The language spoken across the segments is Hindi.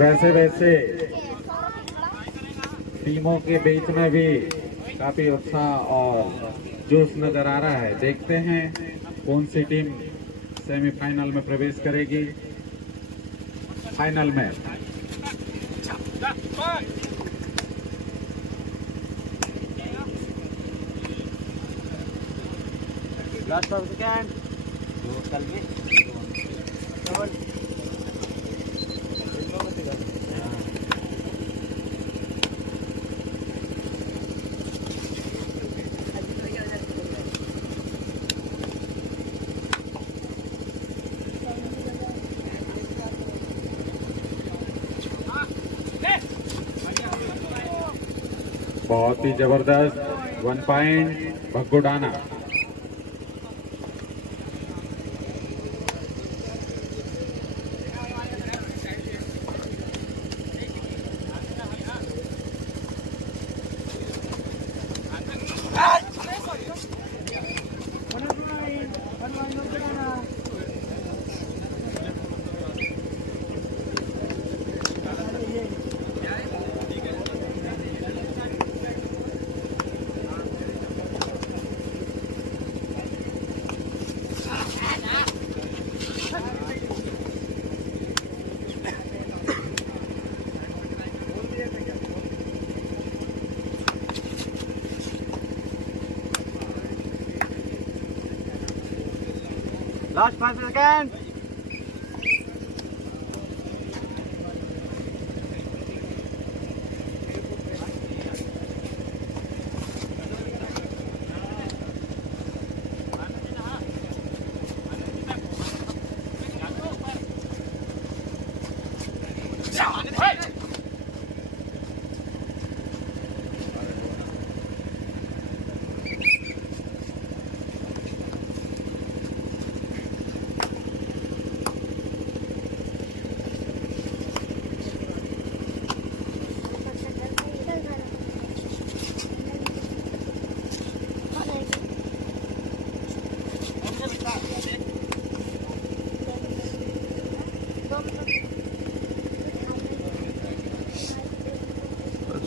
वैसे वैसे टीमों के बीच में भी काफी उत्साह और जोश नजर आ रहा है। देखते हैं कौन सी टीम सेमीफाइनल में प्रवेश करेगी। फाइनल में लास्ट ऑफ सेकंड दो कल में डबल बहुत ही जबरदस्त 1 पॉइंट भगुडाना। लास्ट 5 सेकंड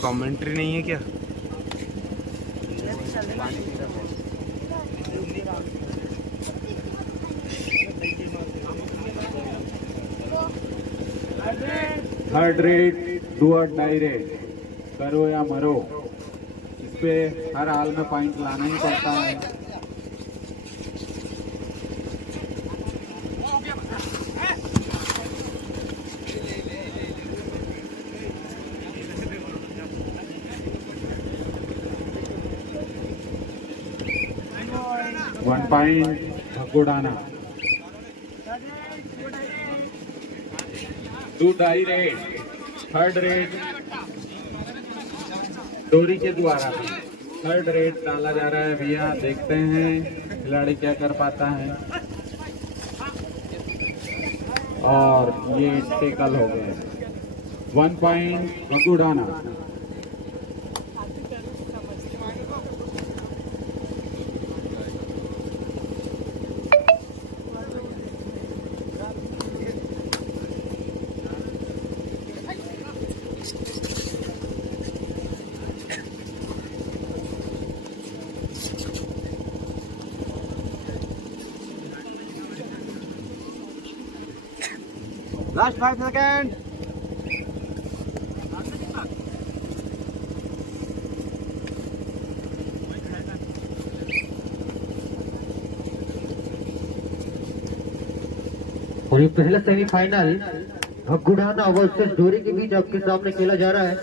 कमेंट्री नहीं है क्या? थर्ड रेट डू और डाई रेट, करो या मरो, इस पे हर हाल में पॉइंट लाना ही पड़ता है। One point Bhagudana. Do die raid, third raid डोरी के द्वारा थर्ड रेट डाला जा रहा है भैया। देखते हैं खिलाड़ी क्या कर पाता है। और ये टेकल हो गया। 1 पॉइंट भगुडाना। लास्ट 5 सेकंड और ये पहला सेमीफाइनल भगुडाना वर्सेस डोरी के बीच आपके सामने खेला जा रहा है।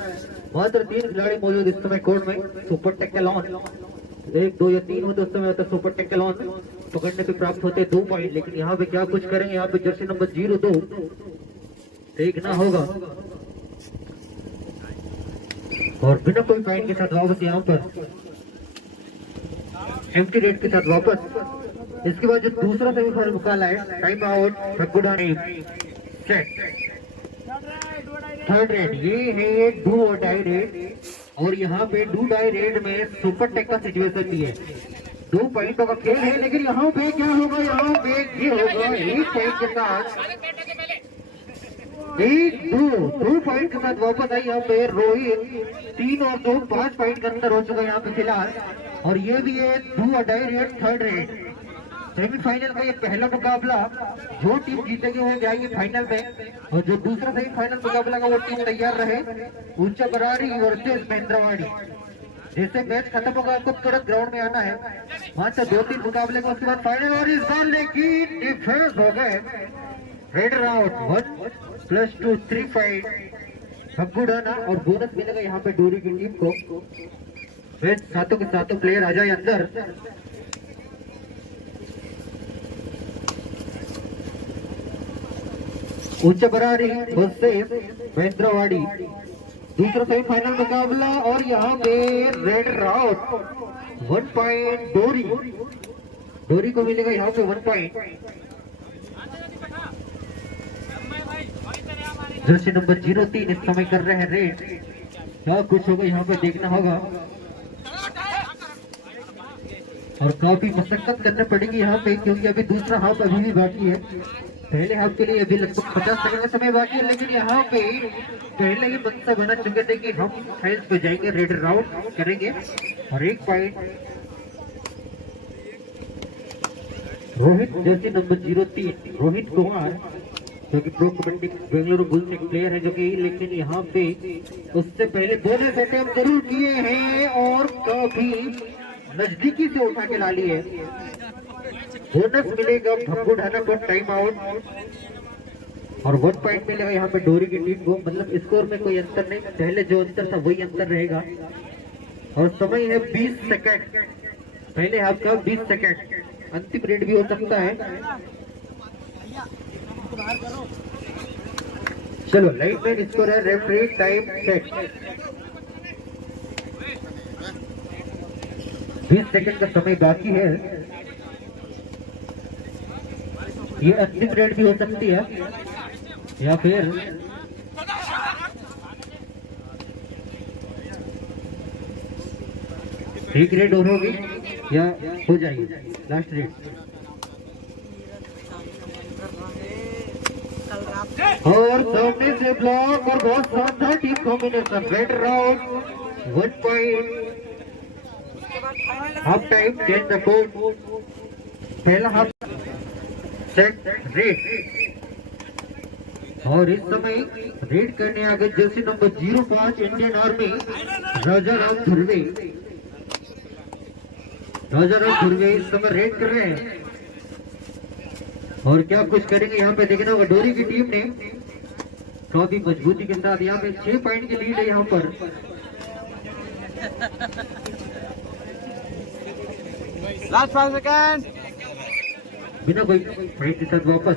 मात्र 3 खिलाड़ी मौजूद इस समय कोर्ट में। सुपर टैकल ऑन 1 2 या 3 होते उस समय होता है सुपर टैकल ऑन, पकड़ने पे प्राप्त होते 2 पॉइंट। लेकिन यहाँ पे क्या कुछ करेंगे, यहाँ पे जर्सी नंबर 02 देखना होगा। और बिना कोई पॉइंट के साथ वापस यहाँ पर एम्प्टी रेट के साथ वापस। इसके बाद जो दूसरा सेमीफाइनल मुकाबला है, time out Bhagudana set third raid. ये है एक डू और डाई रेड, और यहाँ पे डू डाई रेड में सुपर टेक का सिचुएशन भी है। 2 पॉइंटों का खेल है, लेकिन यहाँ पे क्या होगा, यहाँ पे ये होगा 1 पॉइंट के साथ दो पॉइंट के साथ वापस आई यहाँ पे रोहित। 3 और 2 5 पॉइंट के अंदर हो चुका है यहाँ पे फिलहाल। और ये भी है डू और die raid third raid. Semifinal का ये पहला मुकाबला, जो टीम जीतेगी वो जाएगी फाइनल में, और जो दूसरा सेमीफाइनल मुकाबला का वो टीम तैयार रहे। ऊंचा बरारी वर्सेस महेंद्रवाड़ी। जैसे मैच खत्म होगा आपको तुरंत ग्राउंड में आना है। मात्र 2-3 मुकाबले का, उसके बाद फाइनल। और इस बार लेकिन डिफेंस हो गए। रेड राउंड 1+2 3 फाइट हब्बू डाना, और बोनस मिलेगा यहाँ पे डोरी की टीम को। मैच सातों के सातों प्लेयर आ जाए अंदर। ऊंचा बरारी वर्सेस महेंद्रवाड़ी, दूसरा सेमीफाइनल मुकाबला। और यहाँ पे रेड राउंड 1 पॉइंट डोरी को मिलेगा यहाँ पे 1 पॉइंट। जर्सी नंबर 03 इस समय कर रहे हैं रेड। क्या कुछ होगा यहाँ पे देखना होगा, और काफी मशक्कत करनी पड़ेगी यहाँ पे, क्योंकि अभी दूसरा हाफ अभी भी बाकी है। पहले हाफ के लिए अभी लगभग 50 सेकंड का समय बाकी है, लेकिन यहाँ पे पहले ही मंशा बना चुके थे कि हम फाइनल्स पे जाएंगे, रेड राउंड करेंगे। और 1 point Rohit, Jersey number 03 Rohit Kumar, जो कि प्रो कबड्डी बेंगलुरु बुल्स एक प्लेयर है, जो कि लेकिन यहाँ पे उससे पहले बोनस अटेम्प्ट जरूर किए हैं और काफी नजदीकी से उठा के ला लिए। बोनस मिलेगा भक्कू ढाना को टाइम आउट, और 1 पॉइंट मिलेगा यहाँ पे डोरी की टीम को। मतलब स्कोर में कोई अंतर नहीं, पहले जो अंतर था वही अंतर रहेगा। और समय है 20 सेकंड, पहले हाफ का 20 सेकंड। अंतिम रेड भी हो सकता है। चलो लाइट में स्कोर है, रेफरी टाइम सेट। 20 सेकंड का समय बाकी है। ये अंतिम रेड भी हो सकती है, या फिर एक रेड और होगी, या हो जाएगी लास्ट रेड। और सामने से ब्लॉक, और बहुत शानदार team combination. Red round 1 point, half time change the code. पहला हाफ सेट रेड, और इस समय रेड करने आ गए जर्सी नंबर 05 इंडियन आर्मी राजा राम धुर्वे। राजा राम धुर्वे इस समय रेड कर रहे हैं, और क्या कुछ करेंगे यहाँ पे देखना होगा। डोरी की टीम ने काफी मजबूती के साथ यहाँ पे 6 पॉइंट की लीड है यहाँ पर। लास्ट 5 सेकंड, बिना कोई पॉइंट के साथ वापस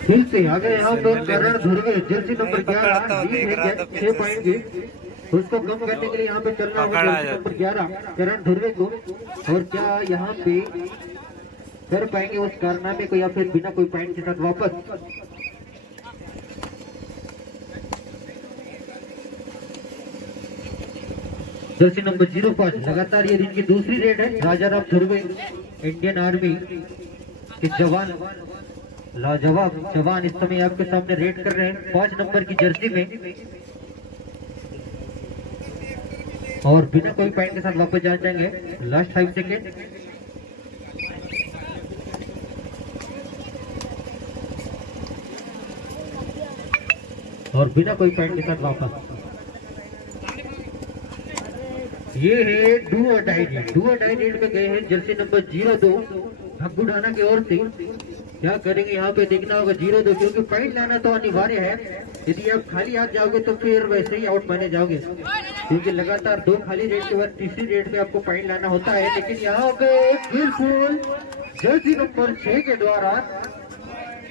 फिर से आ गए यहाँ पे करण धुर्वे, जर्सी नंबर 11 6 पॉइंट की, उसको कम करने के लिए यहाँ पे चलना होगा जर्सी नंबर 11 करण धुर्वे को। और क्या यहाँ पे कर पाएंगे उस कारनामे को, या फिर बिना कोई पॉइंट के साथ वापस। जर्सी नंबर 05 लगातार ये इनकी दूसरी रेड है। राजा राम धुर्वे इंडियन आर्मी के जवान, लाजवाब जवान इस समय आपके सामने रेड कर रहे हैं 5 नंबर की जर्सी में, और बिना कोई पॉइंट के साथ वापस जा जाएंगे। लास्ट 5 सेकेंड, और बिना कोई पॉइंट के साथ वापस। ये है डू और डाई रेड। डू और डाई रेड में गए हैं जर्सी नंबर 02 भग्गू ढाना की ओर से। क्या करेंगे यहाँ पे देखना होगा 02, क्योंकि पॉइंट लाना तो अनिवार्य है। यदि आप खाली हाथ जाओगे तो फिर वैसे ही आउट माने जाओगे, क्योंकि लगातार 2 खाली रेड के बाद तीसरी रेड पे आपको पॉइंट लाना होता है। लेकिन यहाँ पे बिल्कुल जर्सी नंबर 6 के द्वारा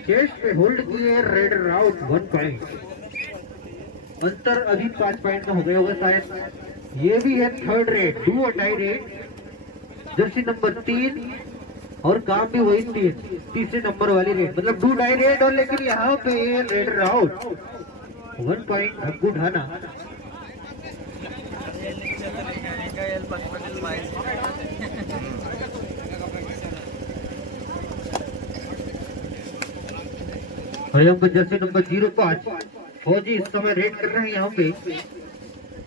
चेस्ट पे होल्ड किए रेड राउंड 1 पॉइंट। अंतर अभी 5 पॉइंट का हो गया होगा शायद। ये भी है थर्ड रेड, डू और डाई रेड, जर्सी नंबर 3, और काम भी वही तीसरे नंबर वाली रेड, मतलब डू डाई रेड। और लेकिन यहाँ पे रेड राउंड 1 पॉइंट भग्गू ढाना। और यहाँ पे जर्सी नंबर 05 फौजी इस समय रेड कर रहे हैं यहाँ पे।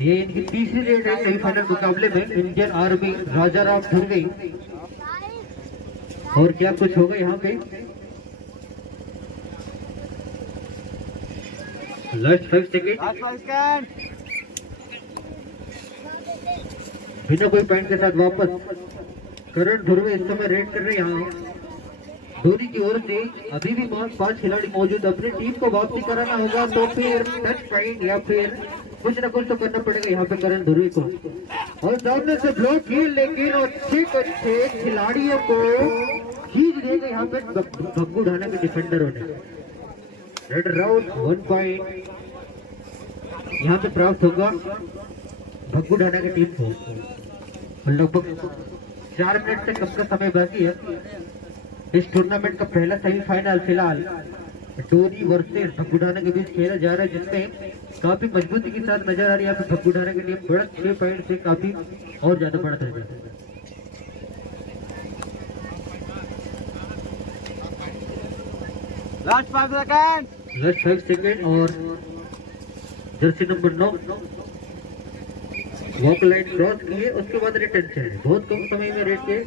ये इनकी तीसरी रेड है सेमीफाइनल मुकाबले में इंडियन आर्मी राजाराम धुर्वे। और क्या कुछ होगा यहाँ पे। Last 5 second, Last 5 seconds. बिना कोई पॉइंट के साथ वापस करण धुर्वे इस समय रेड कर रहे हैं यहाँ। धोनी की ओर से अभी भी 5 खिलाड़ी मौजूद। अपनी टीम को वापसी कराना होगा तो फिर टच पॉइंट या फिर कुछ न कुछ तो करना पड़ेगा यहाँ पे करण धुर्वे को। और सामने से ब्लॉक की, लेकिन अच्छे खिलाड़ियों को खींच देगा यहाँ पे भग्गू ढाना के डिफेंडरों ने। रेड राउंड 1 पॉइंट यहाँ पे प्राप्त होगा भग्गू ढाना की टीम को। लगभग 4 मिनट से कम का समय बाकी है। इस टूर्नामेंट का पहला सेमीफाइनल फिलहाल डोरी वर्सेस भग्गुडाना के बीच खेला जा रहा है, जिसमें काफी मजबूती के साथ नजर आ रही है। यहाँ पे भग्गुडाना के लिए बढ़त 6 पॉइंट से काफी और ज्यादा बढ़त है। Last 5 seconds. लास्ट 5 सेकेंड और Jersey number 9 walk line cross किए, उसके बाद रिटर्न चले। बहुत कम समय में रेड के।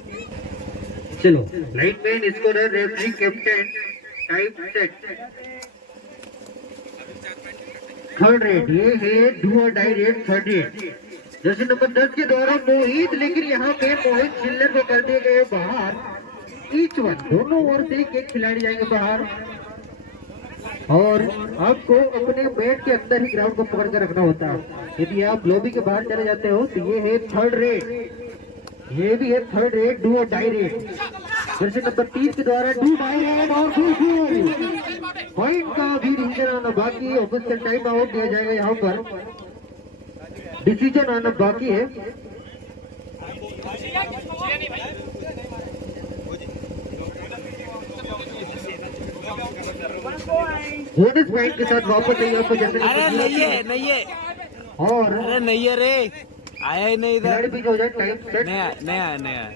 चलो line man, scorer, referee, captain, time set. Third raid ये है डू और die raid. Third raid jersey number 10 के द्वारा मोहित, लेकिन यहाँ पे मोहित चिल्लर को कर दिए गए बाहर। ईच वन दोनों ओर से एक खिलाड़ी जाएंगे बाहर और आपको अपने बैट के अंदर ही ग्राउंड को पकड़ कर रखना होता है। यदि आप लॉबी के बाहर चले जाते हो तो ये है थर्ड रेड। ये भी है थर्ड रेड डू और डाई रेड। जैसे नंबर 30 के द्वारा डू डाई रेड और पॉइंट का भी डिसीजन आना बाकी। ऑफिशियल टाइम आउट दिया जाएगा यहाँ पर, डिसीजन आना बाकी है। बोनस पॉइंट के साथ वापस यहाँ पर जैसे नहीं है और अरे नहीं है रे, आया ही नहीं इधर। खिलाड़ी भी हो जाए टाइम सेट। नया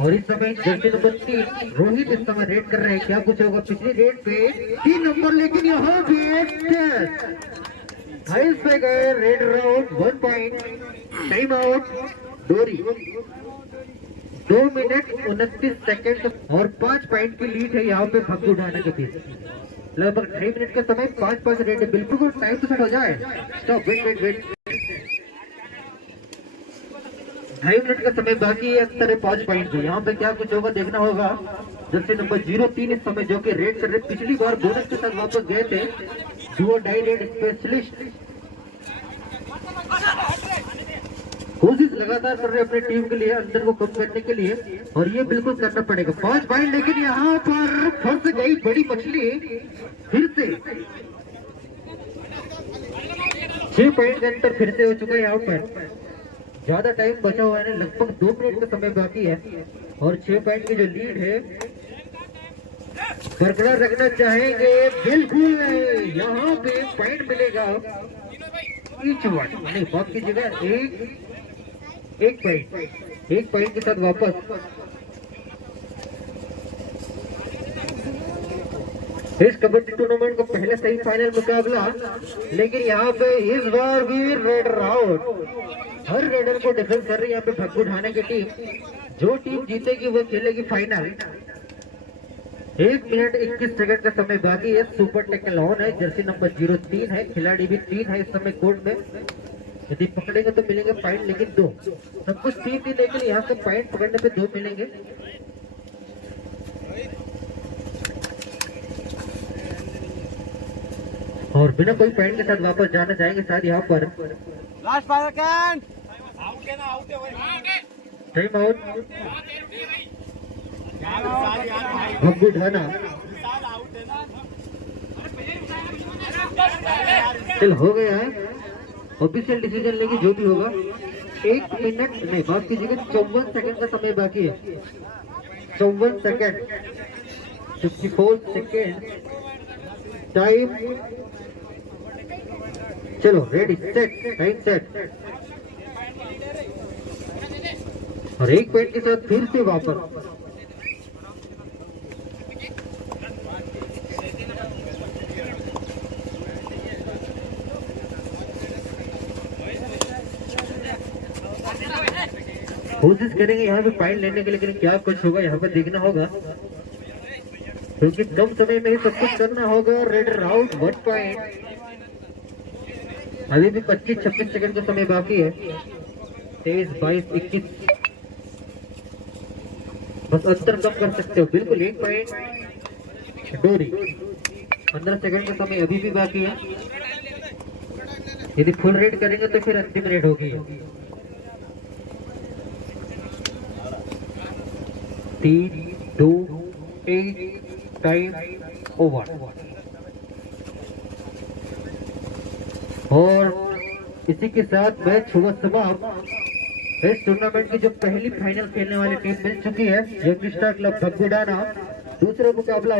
और इस समय जर्सी नंबर 3 रोहित इस समय रेड कर रहे हैं। क्या कुछ होगा पिछली रेड पे 3 नंबर, लेकिन यहाँ पे हाइस पे गए। Red round 1 point, time out डोरी। 2 मिनट 29 सेकंड और 5 पॉइंट की लीड है यहाँ पे भग्गू ढाना के बीच। लगभग 2 मिनट का समय, 5 रेड है। बिल्कुल टाइम तो सेट हो जाए। स्टॉप, वेट 2.5 मिनट का समय बाकी है। अंतर 5 पॉइंट। यहाँ पे क्या कुछ होगा देखना होगा। जर्सी नंबर 03 इस समय जो कि रेड कर रहे, पिछली बार बोनस के साथ वापस गए थे। डू डाई रेड स्पेशलिस्ट कोशिश लगातार कर रहे अपनी टीम के लिए अंदर को कम करने के लिए, और ये बिल्कुल करना पड़ेगा। 5 पॉइंट, लेकिन यहाँ पर फंस गई बड़ी मछली फिर से। 6 पॉइंट का अंतर फिर से हो चुका है। यहाँ पर ज्यादा टाइम बचा हुआ है, लगभग 2 मिनट का समय बाकी है और 6 पॉइंट की जो लीड है बरकरार रखना चाहेंगे। बिल्कुल नहीं, यहाँ पे पॉइंट मिलेगा ईच वन। नहीं, माफ कीजिएगा, एक पॉइंट के साथ वापस। इस कबड्डी टूर्नामेंट का पहला सेमीफाइनल मुकाबला, लेकिन यहाँ पे इस बार भी रेड राउंड हर रेडर को डिफेंस कर रही है यहाँ पे भग्गू ढाने की टीम। जो टीम जीतेगी वो खेलेगी फाइनल। 1 मिनट 21 सेकंड का समय बाकी है। सुपर टैकल ऑन है। जर्सी नंबर 03 है, खिलाड़ी भी 3 है इस समय कोर्ट में। यदि पकड़ेंगे तो मिलेंगे पॉइंट, लेकिन 2 सब कुछ 3 थी, लेकिन यहाँ से पॉइंट पकड़ने पे 2 मिलेंगे। और बिना कोई पॉइंट के साथ वापस जाना चाहेंगे शायद यहाँ पर। Last 5 seconds. Time out Bhaggu Dhana. चल हो गया है, ऑफिशियल डिसीजन लेके जो भी होगा। 1 मिनट नहीं, माफ कीजिएगा, 54 सेकंड का समय बाकी है। 54 सेकंड, 54 सेकंड टाइम। चलो रेडी, सेट, टाइम सेट। और 1 पॉइंट के साथ फिर से वापस। कोशिश करेंगे यहाँ पे पॉइंट लेने के, लेकिन क्या कुछ होगा यहाँ पे देखना होगा, क्योंकि कम समय में ही सब कुछ करना होगा। रेड राउंड 1 पॉइंट, अभी भी 25-26 सेकंड का समय बाकी है। 23, 22, 21, बस अंतर कम कर सकते हो, बिल्कुल 1 पॉइंट डोरी। 15 सेकंड का समय अभी भी बाकी है, यदि फुल रेड करेंगे तो फिर अंतिम रेड होगी। 3, 2, 1, टाइम ओवर। और इसी के साथ मैच हुआ समाप्त। इस टूर्नामेंट की जो पहली फाइनल खेलने वाली टीम मिल चुकी है यंग स्टार क्लब भगुडाना। दूसरा मुकाबला